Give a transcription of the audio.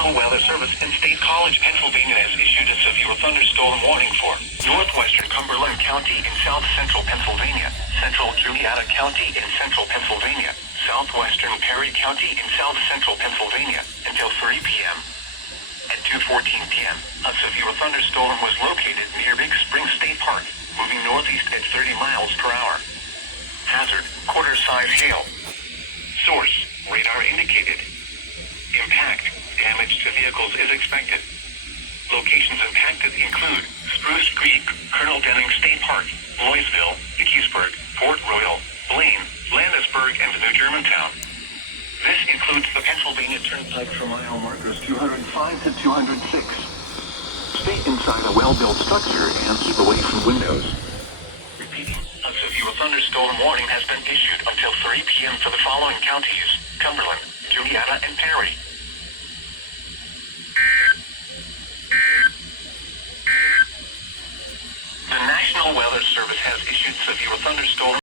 National Weather Service in State College, Pennsylvania has issued a severe thunderstorm warning for northwestern Cumberland County in south central Pennsylvania, central Juliana County in central Pennsylvania, southwestern Perry County in south central Pennsylvania until 3 p.m. At 2:14 p.m., a severe thunderstorm was located near Big Spring State Park, moving northeast at 30 miles per hour. Hazard, quarter-size hail. Source, radar indicated. Impact, damage to vehicles is expected. Locations impacted include Spruce Creek, Colonel Denning State Park, Loysville, Hickey'sburg, Port Royal, Blaine, Landisburg, and New Germantown. This includes the Pennsylvania Turnpike for mile markers 205 to 206. Stay inside a well-built structure and keep away from windows. Repeating, a severe thunderstorm warning has been issued until 3 p.m. for the following counties: Cumberland, Juliana, and Perry.